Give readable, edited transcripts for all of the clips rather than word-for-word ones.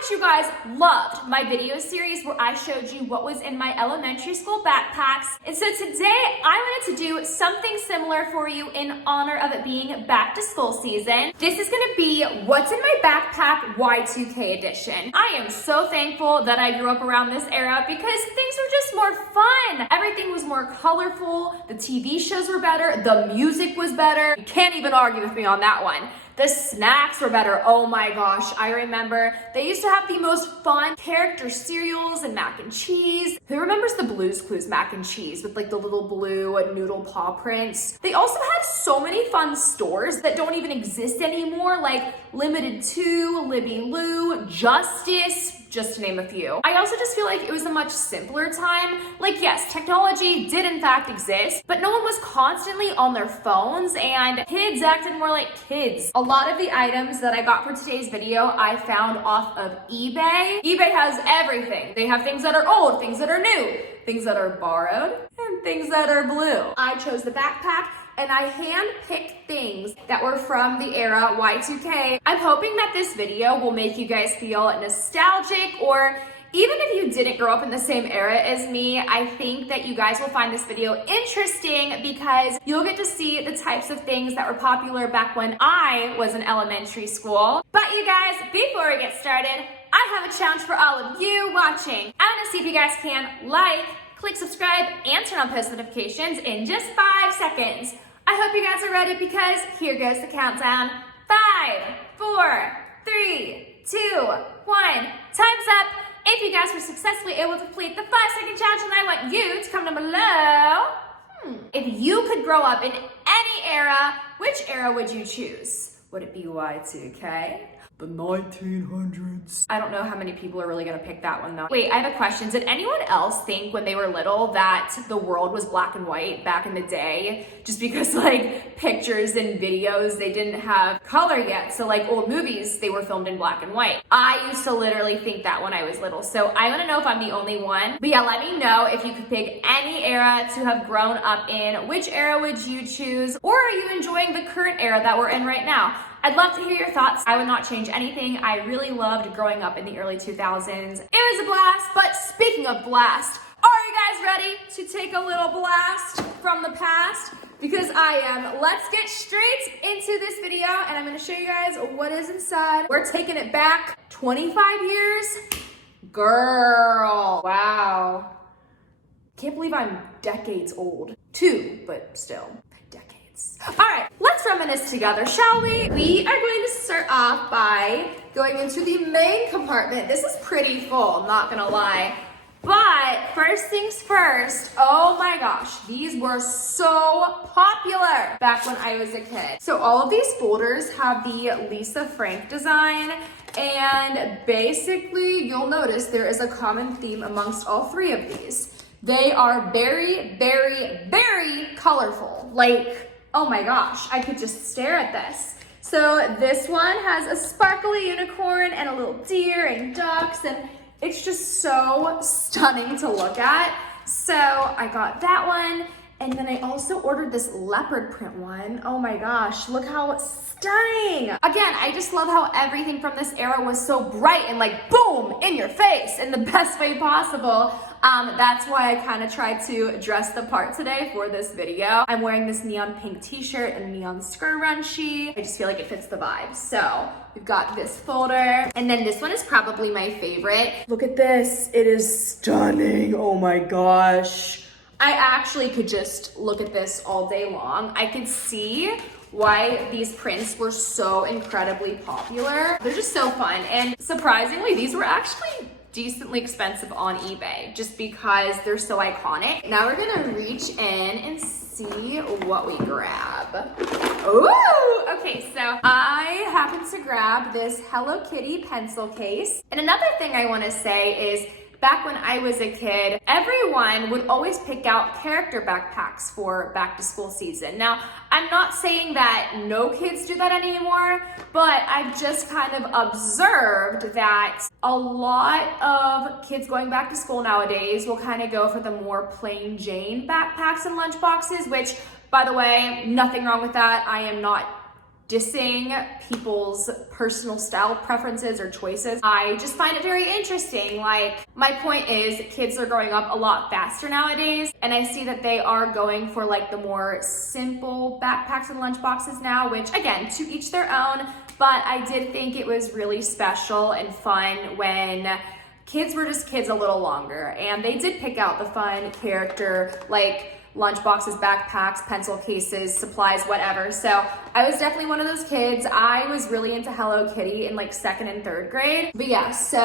much you guys loved my video series where I showed you what was in my elementary school backpacks. And so today I wanted to do something similar for you in honor of it being back to school season. This is gonna be what's in my backpack Y2K edition. I am so thankful that I grew up around this era because things were just more fun. Everything was more colorful. The TV shows were better. The music was better. You can't even argue with me on that one. The snacks were better. Oh my gosh, I remember they used to have the most fun character cereals and mac and cheese. Who remembers the Blue's Clues mac and cheese with like the little blue noodle paw prints? They also had so many fun stores that don't even exist anymore, like Limited 2, Libby Lou, Justice, just to name a few. I also just feel like it was a much simpler time. Like yes, technology did in fact exist, but no one was constantly on their phones and kids acted more like kids. A lot of the items that I got for today's video, I found off of eBay. eBay has everything. They have things that are old, things that are new, things that are borrowed, and things that are blue. I chose the backpack and I hand-picked things that were from the era Y2K. I'm hoping that this video will make you guys feel nostalgic, or even if you didn't grow up in the same era as me, I think that you guys will find this video interesting because you'll get to see the types of things that were popular back when I was in elementary school. But you guys, before we get started, I have a challenge for all of you watching. I want to see if you guys can like, click subscribe, and turn on post notifications in just 5 seconds. I hope you guys are ready because here goes the countdown. 5, 4, 3, 2, 1. Time's up. If you guys were successfully able to complete the 5-second challenge, then I want you to comment down below. If you could grow up in any era, which era would you choose? Would it be Y2K? The 1900s. I don't know how many people are really gonna pick that one though. Wait, I have a question. Did anyone else think when they were little that the world was black and white back in the day? Just because like pictures and videos, they didn't have color yet. So like old movies, they were filmed in black and white. I used to literally think that when I was little. So I wanna know if I'm the only one. But yeah, let me know if you could pick any era to have grown up in. Which era would you choose? Or are you enjoying the current era that we're in right now? I'd love to hear your thoughts. I would not change anything. I really loved growing up in the early 2000s. It was a blast, but speaking of blast, are you guys ready to take a little blast from the past? Because I am. Let's get straight into this video and I'm gonna show you guys what is inside. We're taking it back 25 years. Girl, wow. Can't believe I'm decades old. 2, but still. All right, let's reminisce together, shall we? We are going to start off by going into the main compartment. This is pretty full, not gonna lie. But first things first, oh my gosh, these were so popular back when I was a kid. So all of these folders have the Lisa Frank design, and basically you'll notice there is a common theme amongst all 3 of these. They are very, very, very colorful. Like, oh my gosh, I could just stare at this. So this one has a sparkly unicorn and a little deer and ducks, and it's just so stunning to look at. So I got that one, and then I also ordered this leopard print one. Oh my gosh, look how stunning. Again, I just love how everything from this era was so bright and like boom, in your face in the best way possible. That's why I kind of tried to dress the part today for this video. I'm wearing this neon pink t-shirt and neon scrunchie. I just feel like it fits the vibe. So we've got this folder, and then this one is probably my favorite. Look at this, it is stunning, oh my gosh. I actually could just look at this all day long. I could see why these prints were so incredibly popular. They're just so fun, and surprisingly, these were actually decently expensive on eBay just because they're so iconic. Now we're gonna reach in and see what we grab. Ooh, okay, so I happened to grab this Hello Kitty pencil case. And another thing I wanna say is back when I was a kid, everyone would always pick out character backpacks for back to school season. Now, I'm not saying that no kids do that anymore, but I've just kind of observed that a lot of kids going back to school nowadays will kind of go for the more plain Jane backpacks and lunch boxes, which, by the way, nothing wrong with that. I am not dissing people's personal style preferences or choices. I just find it very interesting. Like, my point is, kids are growing up a lot faster nowadays, and I see that they are going for like the more simple backpacks and lunchboxes now, which again, to each their own, but I did think it was really special and fun when kids were just kids a little longer, and they did pick out the fun character, like lunchboxes, backpacks, pencil cases, supplies, whatever. So I was definitely one of those kids. I was really into Hello Kitty in like 2nd and 3rd grade. But yeah, so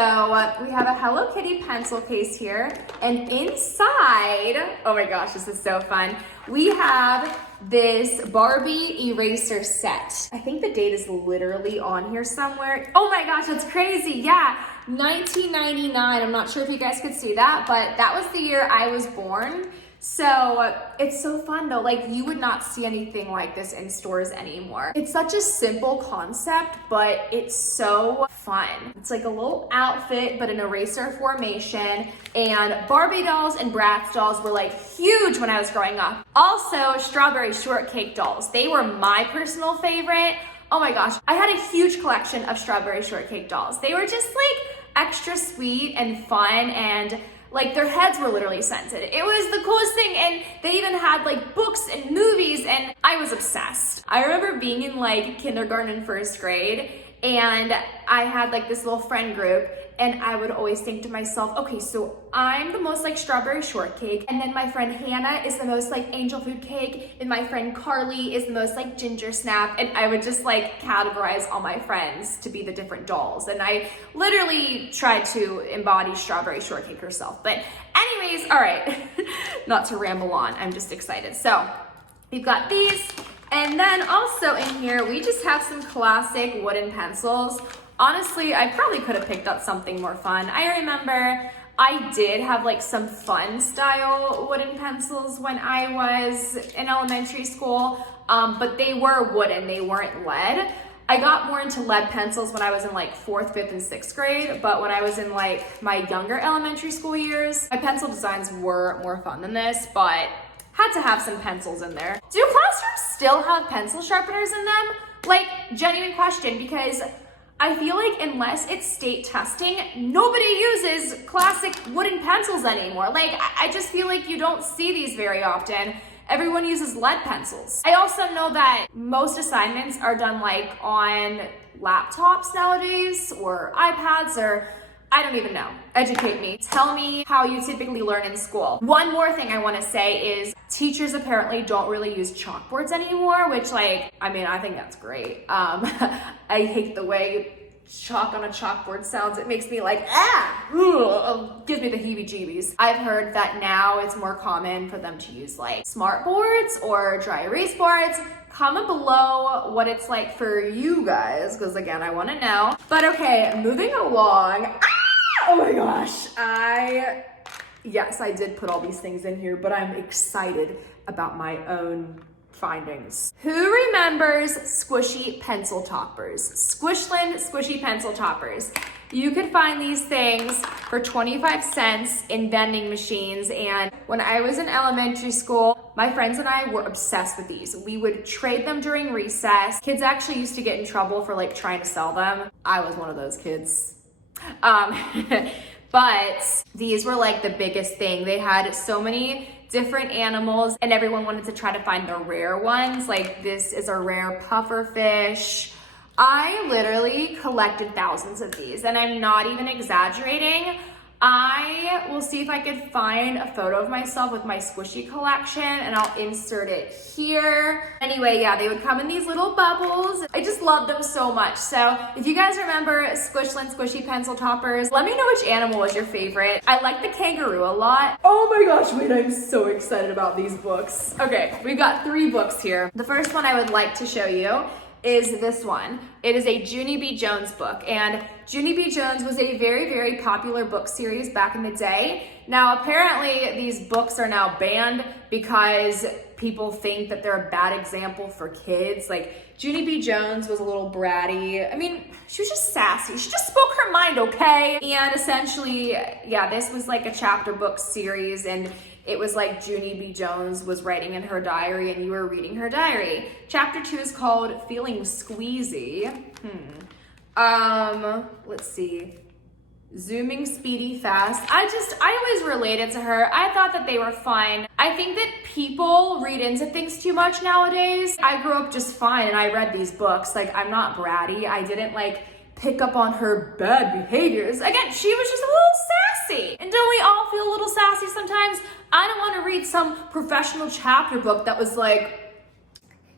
we have a Hello Kitty pencil case here, and inside, oh my gosh, this is so fun. We have this Barbie eraser set. I think the date is literally on here somewhere. Oh my gosh, that's crazy. Yeah, 1999. I'm not sure if you guys could see that, but that was the year I was born. So it's so fun though, like you would not see anything like this in stores anymore. It's such a simple concept, but it's so fun. It's like a little outfit, but an eraser formation, and Barbie dolls and Bratz dolls were like huge when I was growing up. Also, strawberry shortcake dolls. They were my personal favorite. Oh my gosh, I had a huge collection of strawberry shortcake dolls. They were just like extra sweet and fun, and like their heads were literally scented. It was the coolest thing, and they even had like books and movies, and I was obsessed. I remember being in like kindergarten and 1st grade, and I had like this little friend group, and I would always think to myself, okay, so I'm the most like strawberry shortcake, and then my friend Hannah is the most like angel food cake, and my friend Carly is the most like ginger snap, and I would just like categorize all my friends to be the different dolls, and I literally tried to embody strawberry shortcake herself. But anyways, all right, not to ramble on, I'm just excited. So we've got these, and then also in here, we just have some classic wooden pencils. Honestly, I probably could have picked up something more fun. I remember I did have like some fun style wooden pencils when I was in elementary school, but they were wooden, they weren't lead. I got more into lead pencils when I was in like 4th, 5th, and 6th grade, but when I was in like my younger elementary school years, my pencil designs were more fun than this, but had to have some pencils in there. Do classrooms still have pencil sharpeners in them? Like, genuine question, because I feel like unless it's state testing, nobody uses classic wooden pencils anymore. Like, I just feel like you don't see these very often. Everyone uses lead pencils. I also know that most assignments are done like on laptops nowadays, or iPads, or I don't even know. Educate me. Tell me how you typically learn in school. One more thing I want to say is teachers apparently don't really use chalkboards anymore, which like, I mean, I think that's great. I hate the way chalk on a chalkboard sounds. It makes me like, gives me the heebie-jeebies. I've heard that now it's more common for them to use like smart boards or dry erase boards. Comment below what it's like for you guys, because again, I want to know. But okay, moving along. Oh my gosh, yes, I did put all these things in here, but I'm excited about my own findings. Who remembers squishy pencil toppers? Squishland squishy pencil toppers. You could find these things for 25 cents in vending machines, and when I was in elementary school, my friends and I were obsessed with these. We would trade them during recess. Kids actually used to get in trouble for like trying to sell them. I was one of those kids. But these were like the biggest thing. They had so many different animals, and everyone wanted to try to find the rare ones. Like this is a rare puffer fish. I literally collected thousands of these, and I'm not even exaggerating. I will see if I could find a photo of myself with my squishy collection, and I'll insert it here. Anyway, yeah, they would come in these little bubbles. I just love them so much. So if you guys remember Squishland squishy pencil toppers, let me know which animal was your favorite. I like the kangaroo a lot. Oh my gosh, wait, I'm so excited about these books. Okay, we've got 3 books here. The first one I would like to show you is this one. It is a Junie B. Jones book, and Junie B. Jones was a very, very popular book series back in the day. Now, apparently these books are now banned because people think that they're a bad example for kids. Like, Junie B. Jones was a little bratty. I mean, she was just sassy. She just spoke her mind, okay? And essentially, yeah, this was like a chapter book series, and it was like Junie B. Jones was writing in her diary and you were reading her diary. Chapter 2 is called Feeling Squeezy. Let's see. Zooming Speedy Fast. I always related to her. I thought that they were fine. I think that people read into things too much nowadays. I grew up just fine and I read these books. Like, I'm not bratty. I didn't like pick up on her bad behaviors. Again, she was just a little sassy. And don't we all feel a little sassy sometimes? I don't want to read some professional chapter book that was like,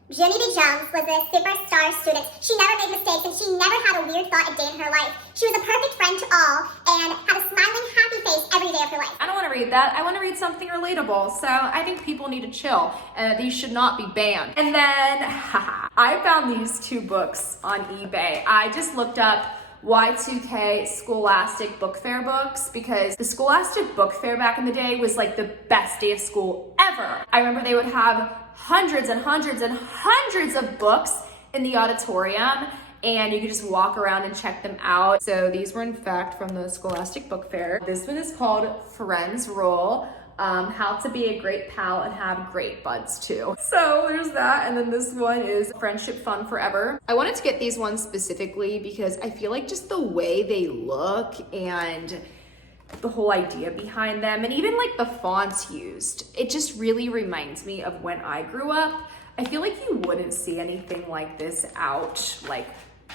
Junie B. Jones was a superstar student. She never made mistakes and she never had a weird thought a day in her life. She was a perfect friend to all and had a smiling, happy face every day of her life. I don't want to read that. I want to read something relatable. So I think people need to chill and these should not be banned. And then, I found these 2 books on eBay. I just looked up Y2K Scholastic Book Fair books because the Scholastic Book Fair back in the day was like the best day of school ever. I remember they would have hundreds and hundreds and hundreds of books in the auditorium and you could just walk around and check them out. So these were in fact from the Scholastic Book Fair. This one is called Friends Rule. How to be a great pal and have great buds too. So there's that, and then this one is Friendship Fun Forever. I wanted to get these ones specifically because I feel like just the way they look and the whole idea behind them and even like the fonts used, it just really reminds me of when I grew up. I feel like you wouldn't see anything like this out like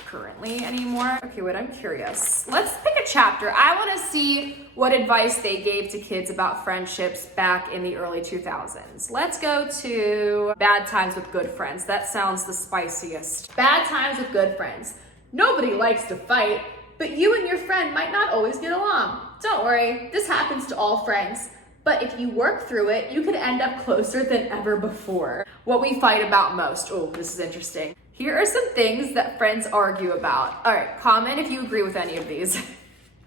currently anymore. Okay, wait, I'm curious. Let's pick a chapter. I want to see what advice they gave to kids about friendships back in the early 2000s. Let's go to Bad Times with Good Friends. That sounds the spiciest. Bad Times with Good Friends. Nobody likes to fight, but you and your friend might not always get along. Don't worry, this happens to all friends. But if you work through it, you could end up closer than ever before. What we fight about most. Oh, this is interesting. Here are some things that friends argue about. All right, comment if you agree with any of these.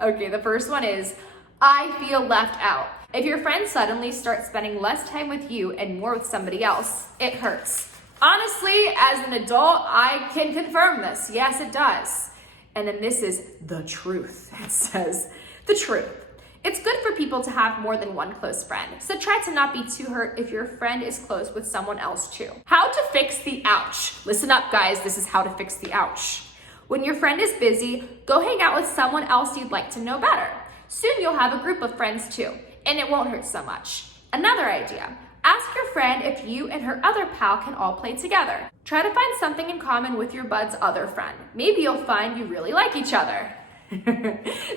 Okay, the first one is, I feel left out. If your friend suddenly starts spending less time with you and more with somebody else, it hurts. Honestly, as an adult, I can confirm this. Yes, it does. And then this is the truth. It says, the truth. It's good for people to have more than one close friend, so try to not be too hurt if your friend is close with someone else too. How to fix the ouch. Listen up, guys, this is how to fix the ouch. When your friend is busy, go hang out with someone else you'd like to know better. Soon you'll have a group of friends too, and it won't hurt so much. Another idea. Ask your friend if you and her other pal can all play together. Try to find something in common with your bud's other friend. Maybe you'll find you really like each other.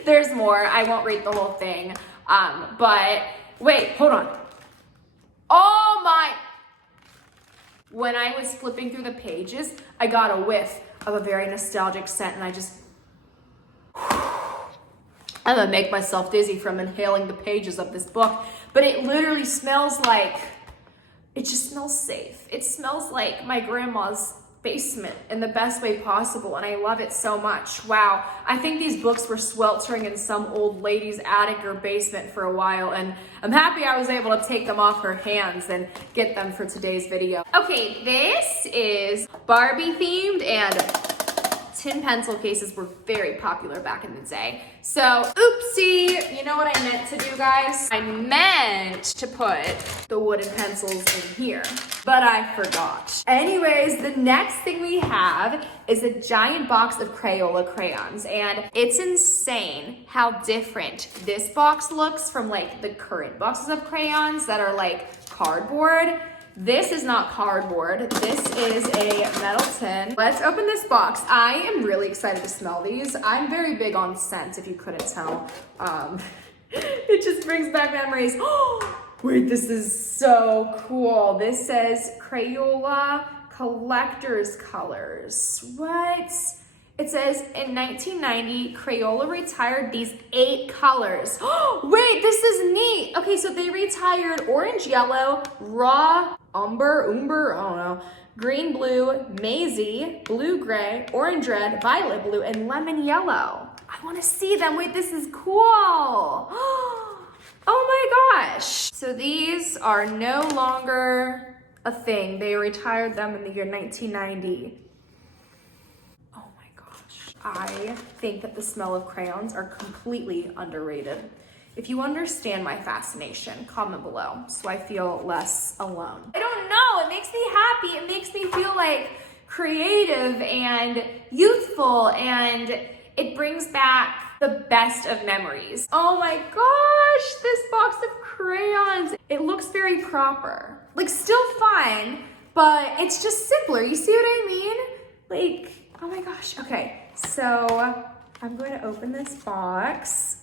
There's more. I won't read the whole thing. But wait, hold on. Oh my. When I was flipping through the pages, I got a whiff of a very nostalgic scent and I'm gonna make myself dizzy from inhaling the pages of this book, but it literally smells like, it just smells safe. It smells like my grandma's basement in the best way possible, and I love it so much. Wow, I think these books were sweltering in some old lady's attic or basement for a while, and I'm happy I was able to take them off her hands and get them for today's video. Okay, this is Barbie themed, and tin pencil cases were very popular back in the day. So, oopsie, you know what I meant to do, guys? I meant to put the wooden pencils in here, but I forgot. Anyways, the next thing we have is a giant box of Crayola crayons, and it's insane how different this box looks from like the current boxes of crayons that are like cardboard. This is not cardboard. This is a metal tin. Let's open this box. I am really excited to smell these. I'm very big on scent, if you couldn't tell. It just brings back memories. Wait, this is so cool. This says Crayola Collector's Colors. What? It says, in 1990, Crayola retired these 8 colors. Wait, this is neat. Okay, so they retired orange, yellow, raw, umber, I don't know, green, blue, maisie, blue, gray, orange, red, violet, blue, and lemon yellow. I want to see them. Wait, this is cool. Oh my gosh. So these are no longer a thing. They retired them in the year 1990. I think that the smell of crayons are completely underrated. If you understand my fascination, comment below so I feel less alone. I don't know, it makes me happy. It makes me feel like creative and youthful, and it brings back the best of memories. Oh my gosh, this box of crayons. It looks very proper. Like still fine, but it's just simpler. You see what I mean? Like, oh my gosh. Okay, so I'm going to open this box.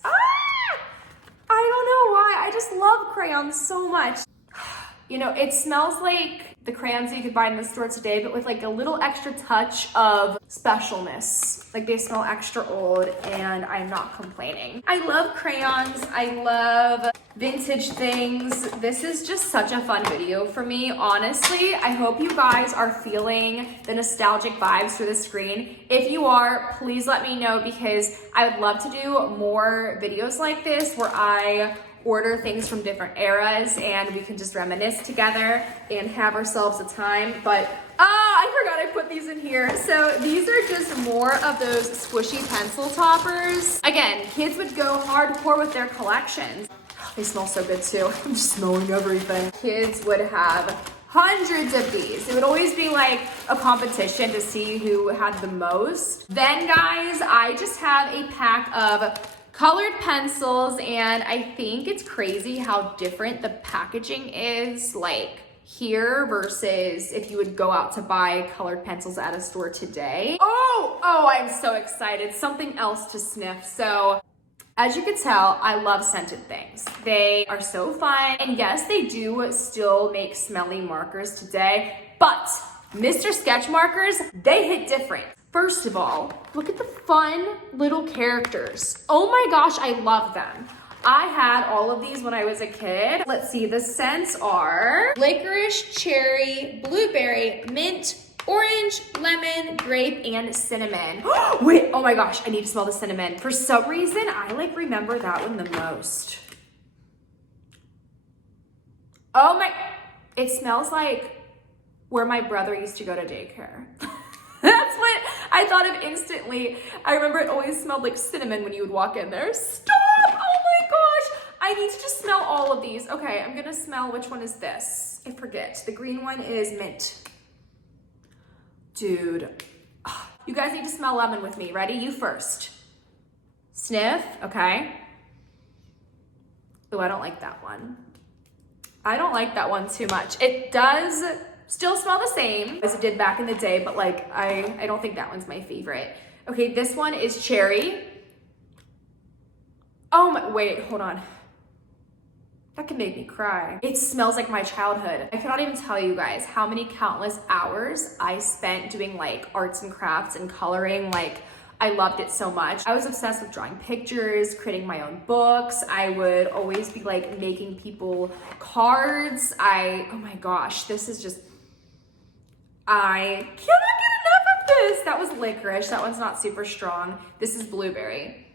I don't know why, I just love crayons so much. You know, it smells like the crayons that you could buy in the store today, but with like a little extra touch of specialness. Like they smell extra old, and I'm not complaining. I love crayons, I love vintage things. This is just such a fun video for me, honestly. I hope you guys are feeling the nostalgic vibes through the screen. If you are, please let me know, because I would love to do more videos like this where I order things from different eras and we can just reminisce together and have ourselves a time. But I forgot I put these in here. So these are just more of those squishy pencil toppers. Again, kids would go hardcore with their collections. They smell so good too. I'm just smelling everything. Kids would have hundreds of these. It would always be like a competition to see who had the most. Then guys, I just have a pack of colored pencils, and I think it's crazy how different the packaging is like here versus if you would go out to buy colored pencils at a store today. Oh, I'm so excited. Something else to sniff. So as you can tell, I love scented things. They are so fun. And yes, they do still make smelly markers today, but Mr. Sketch markers, they hit different. First of all, look at the fun little characters. Oh my gosh, I love them. I had all of these when I was a kid. Let's see, the scents are licorice, cherry, blueberry, mint, orange, lemon, grape, and cinnamon. Wait, oh my gosh, I need to smell the cinnamon. For some reason, I like remember that one the most. Oh my, it smells like where my brother used to go to daycare. That's what I thought of instantly. I remember it always smelled like cinnamon when you would walk in there. Stop! Oh my gosh! I need to just smell all of these. Okay, I'm gonna smell which one is this. I forget. The green one is mint. Dude. You guys need to smell lemon with me. Ready? You first. Sniff. Okay. Oh, I don't like that one. I don't like that one too much. It does still smell the same as it did back in the day, but like, I don't think that one's my favorite. Okay, this one is cherry. Oh my, wait, hold on. That can make me cry. It smells like my childhood. I cannot even tell you guys how many countless hours I spent doing like arts and crafts and coloring. Like, I loved it so much. I was obsessed with drawing pictures, creating my own books. I would always be like making people cards. Oh my gosh, this is just, I cannot get enough of this. That was licorice. That one's not super strong. This is blueberry.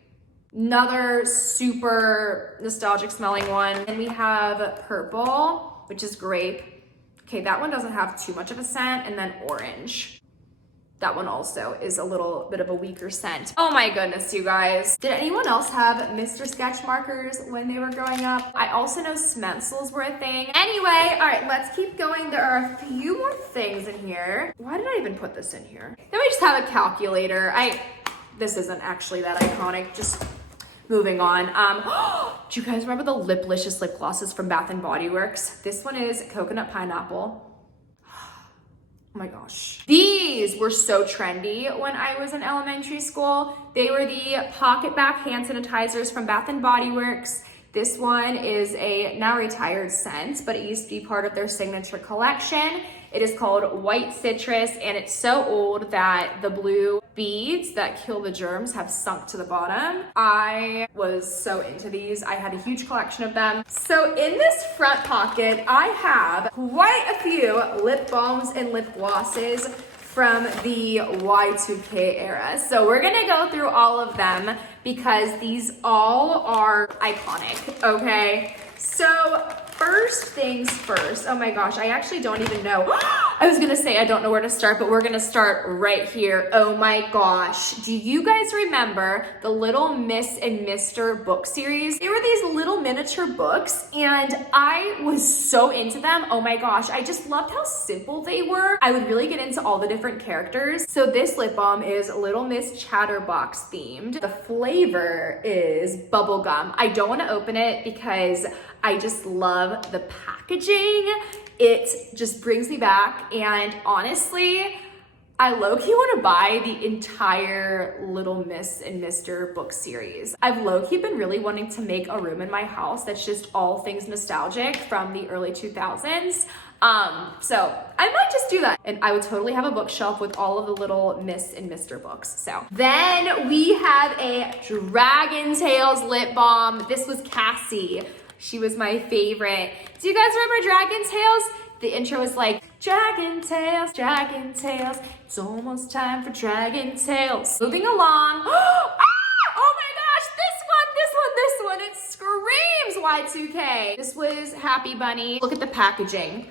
Another super nostalgic smelling one. And we have purple, which is grape. Okay, that one doesn't have too much of a scent. And then orange. That one also is a little bit of a weaker scent. Oh my goodness, you guys. Did anyone else have Mr. Sketch markers when they were growing up? I also know Smencils were a thing. Anyway, all right, let's keep going. There are a few more things in here. Why did I even put this in here? Then we just have a calculator. This isn't actually that iconic, just moving on. Do you guys remember the Liplicious lip glosses from Bath & Body Works? This one is coconut pineapple. Oh my gosh. These were so trendy when I was in elementary school. They were the pocket back hand sanitizers from Bath & Body Works. This one is a now retired scent, but it used to be part of their signature collection. It is called White Citrus, and it's so old that the blue beads that kill the germs have sunk to the bottom. I was so into these. I had a huge collection of them. So in this front pocket, I have quite a few lip balms and lip glosses from the Y2K era. So we're gonna go through all of them because these all are iconic, okay? So first things first. Oh my gosh, I actually don't even know. I was gonna say I don't know where to start, but we're gonna start right here. Oh my gosh. Do you guys remember the Little Miss and Mr. book series? They were these little miniature books and I was so into them. Oh my gosh, I just loved how simple they were. I would really get into all the different characters. So this lip balm is Little Miss Chatterbox themed. The flavor is bubblegum. I don't wanna open it because I just love the packaging. It just brings me back, and honestly, I low-key wanna buy the entire Little Miss and Mr. book series. I've low-key been really wanting to make a room in my house that's just all things nostalgic from the early 2000s. So I might just do that. And I would totally have a bookshelf with all of the Little Miss and Mr. books. So then we have a Dragon Tales lip balm. This was Cassie. She was my favorite. Do you guys remember Dragon Tales? The intro was like, Dragon Tales, Dragon Tales. It's almost time for Dragon Tales. Moving along. Oh my gosh, this one. It screams Y2K. This was Happy Bunny. Look at the packaging.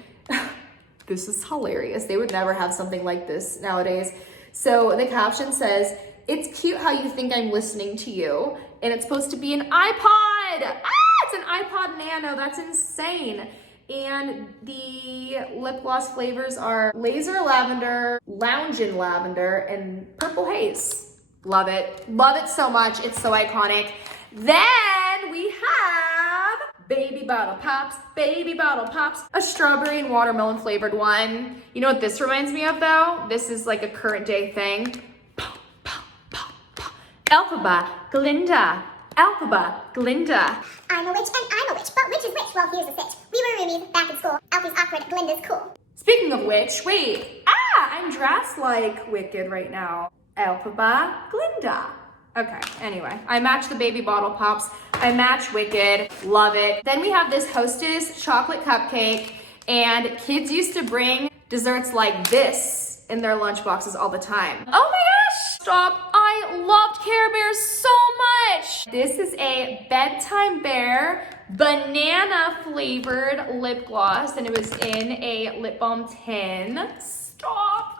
This is hilarious. They would never have something like this nowadays. So the caption says, it's cute how you think I'm listening to you. And it's supposed to be an iPod. It's an iPod Nano. That's insane. And the lip gloss flavors are Laser Lavender, Loungin' Lavender, and Purple Haze. Love it. Love it so much. It's so iconic. Then we have Baby Bottle Pops, a strawberry and watermelon flavored one. You know what this reminds me of though? This is like a current day thing. Alphaba, Glinda. I'm a witch and I'm a witch, but which is which? Well, here's the sitch. We were roomies back in school. Alfie's awkward, Glinda's cool. Speaking of which, wait. I'm dressed like Wicked right now. Alphaba, Glinda. Okay, anyway, I match the Baby Bottle Pops. I match Wicked, love it. Then we have this Hostess chocolate cupcake, and kids used to bring desserts like this in their lunch boxes all the time. Oh my gosh, stop. I loved Care Bears so much. This is a Bedtime Bear banana flavored lip gloss, and it was in a lip balm tin. Stop.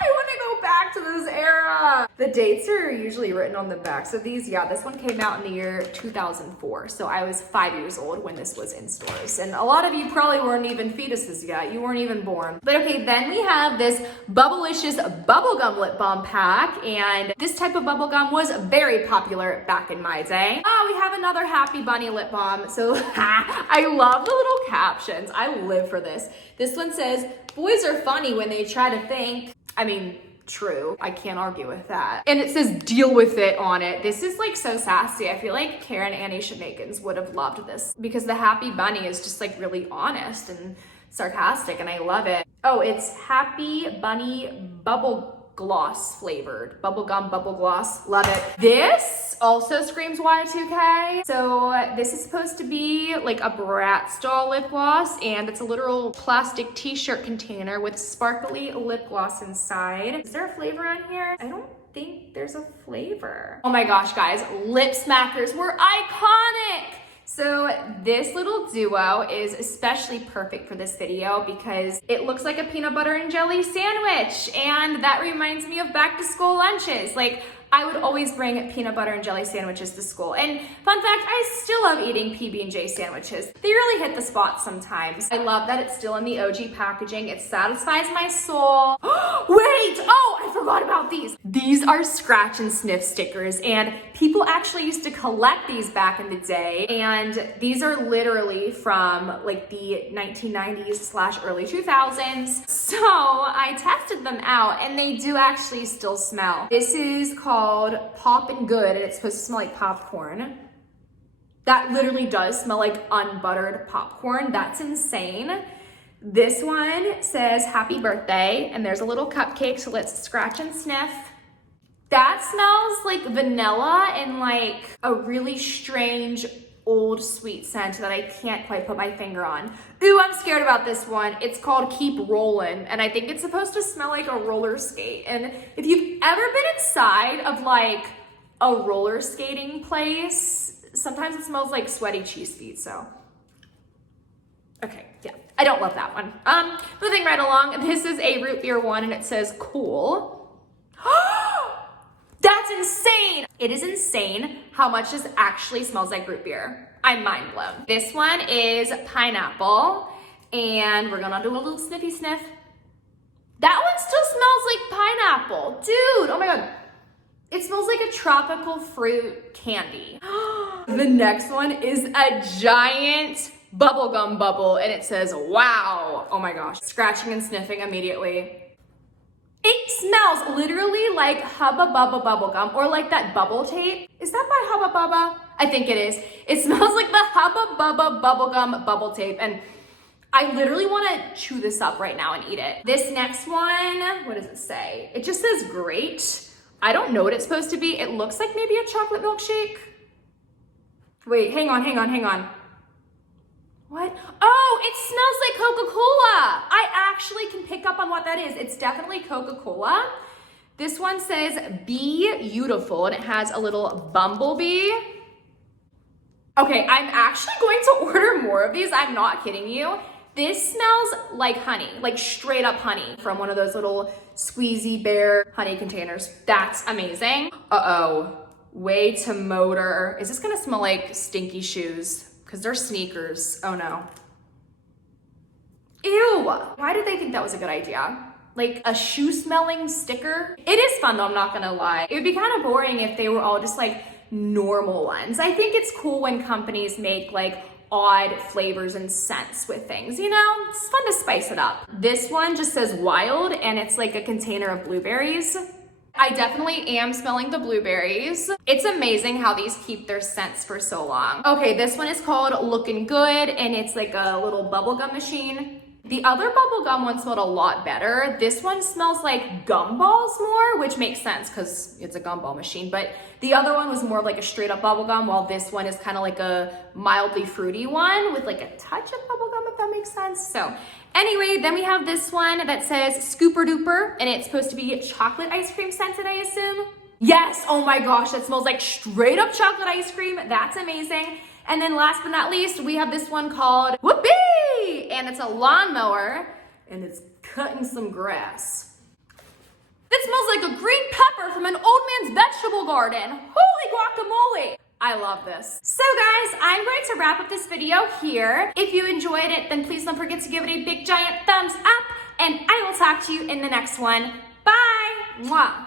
I want to go back to this era. The dates are usually written on the backs of these. Yeah, this one came out in the year 2004. So I was 5 years old when this was in stores. And a lot of you probably weren't even fetuses yet. You weren't even born. But okay, then we have this Bubblicious bubblegum lip balm pack. And this type of bubblegum was very popular back in my day. We have another Happy Bunny lip balm. So I love the little captions. I live for this. This one says, boys are funny when they try to think. I mean, true. I can't argue with that. And it says deal with it on it. This is like so sassy. I feel like Karen Annie Shenanigans would have loved this because the Happy Bunny is just like really honest and sarcastic and I love it. Oh, it's Happy Bunny Bubble Gloss flavored. Bubblegum bubble gloss. Love it. This also screams Y2K. So this is supposed to be like a Bratz doll lip gloss and it's a literal plastic t-shirt container with sparkly lip gloss inside. Is there a flavor on here? I don't think there's a flavor. Oh my gosh, guys, lip smackers were iconic. So this little duo is especially perfect for this video because it looks like a peanut butter and jelly sandwich. And that reminds me of back to school lunches. Like I would always bring peanut butter and jelly sandwiches to school. And fun fact, I still love eating PB&J sandwiches. They really hit the spot sometimes. I love that it's still in the OG packaging. It satisfies my soul. Wait, I forgot about these. These are scratch and sniff stickers and people actually used to collect these back in the day. And these are literally from like the 1990s / early 2000s. So I tested them out and they do actually still smell. This is called Poppin' Good and it's supposed to smell like popcorn. That literally does smell like unbuttered popcorn. That's insane. This one says happy birthday and there's a little cupcake, so let's scratch and sniff. That smells like vanilla and like a really strange old sweet scent that I can't quite put my finger on. Ooh, I'm scared about this one. It's called Keep Rollin', and I think it's supposed to smell like a roller skate. And if you've ever been inside of like a roller skating place, sometimes it smells like sweaty cheese feet, so. Okay, yeah, I don't love that one. Moving right along, this is a root beer one and it says cool. That's insane! It is insane how much this actually smells like root beer. I'm mind blown. This one is pineapple and we're gonna do a little sniffy sniff. That one still smells like pineapple. Dude, oh my God. It smells like a tropical fruit candy. The next one is a giant bubblegum bubble and it says, wow. Oh my gosh, scratching and sniffing immediately. It smells literally like Hubba Bubba bubblegum or like that bubble tape. Is that by Hubba Bubba? I think it is. It smells like the Hubba Bubba bubblegum bubble tape and I literally want to chew this up right now and eat it. This next one, what does it say? It just says great. I don't know what it's supposed to be. It looks like maybe a chocolate milkshake. Wait, hang on. What? Oh, it smells like Coca-Cola. I actually can pick up on what that is. It's definitely Coca-Cola. This one says be beautiful and it has a little bumblebee. Okay, I'm actually going to order more of these. I'm not kidding you. This smells like honey, like straight up honey from one of those little squeezy bear honey containers. That's amazing. Uh-oh, way to motor. Is this gonna smell like stinky shoes? Because they're sneakers. Oh no. Ew, why did they think that was a good idea? Like a shoe smelling sticker? It is fun though, I'm not gonna lie. It would be kind of boring if they were all just like normal ones. I think it's cool when companies make like odd flavors and scents with things, you know? It's fun to spice it up. This one just says wild and it's like a container of blueberries. I definitely am smelling the blueberries. It's amazing how these keep their scents for so long. Okay, this one is called Looking Good and it's like a little bubblegum machine. The other bubblegum one smelled a lot better. This one smells like gumballs more, which makes sense because it's a gumball machine, but the other one was more like a straight up bubblegum, while this one is kind of like a mildly fruity one with like a touch of bubblegum, if that makes sense. So anyway, then we have this one that says Scooper Duper, and it's supposed to be chocolate ice cream scented, I assume. Yes, oh my gosh, that smells like straight up chocolate ice cream. That's amazing. And then last but not least, we have this one called Whoopee! And it's a lawnmower, and it's cutting some grass. That smells like a green pepper from an old man's vegetable garden. Holy guacamole! I love this. So guys, I'm going to wrap up this video here. If you enjoyed it, then please don't forget to give it a big giant thumbs up, and I will talk to you in the next one. Bye! Mwah!